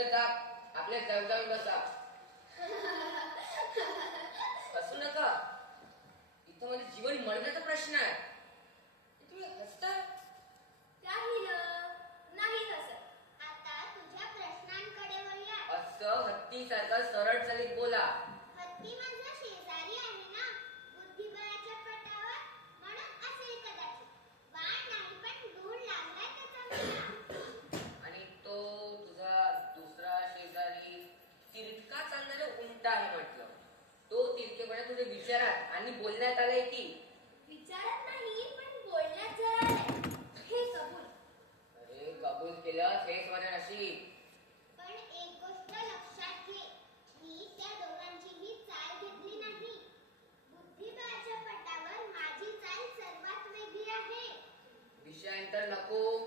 तर जा आपल्या जवळ बसा. असू नका, इथं माझे जीवन मरण्याचा प्रश्न आहे. तुम्ही हसताय. नाही हसत. आता तुझ्या प्रश्नांकडे वळूया. असं हत्तीसारखा सरळ चलित बोला. हत्ती माझा शेजारी आहे ना, बुद्धिबळाच्या पटावर, म्हणून असेल कदाचित. वाट नाही पण धूळ लागलाय त्याचा मला. आणि तो तुझा दुसरा शेजारी तिरका चालणारा उंट आहे म्हटलं. तो तिरकेपणा तुझ्या विचारात आणि बोलण्यात आलाय की विचारत नाही पण बोलण्यात जळालंय. हे कबूल. अरे कबूल केलं हेच माझ्या नशीब. पण एक गोष्ट लक्षात घे, मी त्या दोघांचीही चाल घेतली नाही. बुद्धिबळाच्या पटावर माझी चाल सर्वात वेगळी आहे. विषयांतर नको.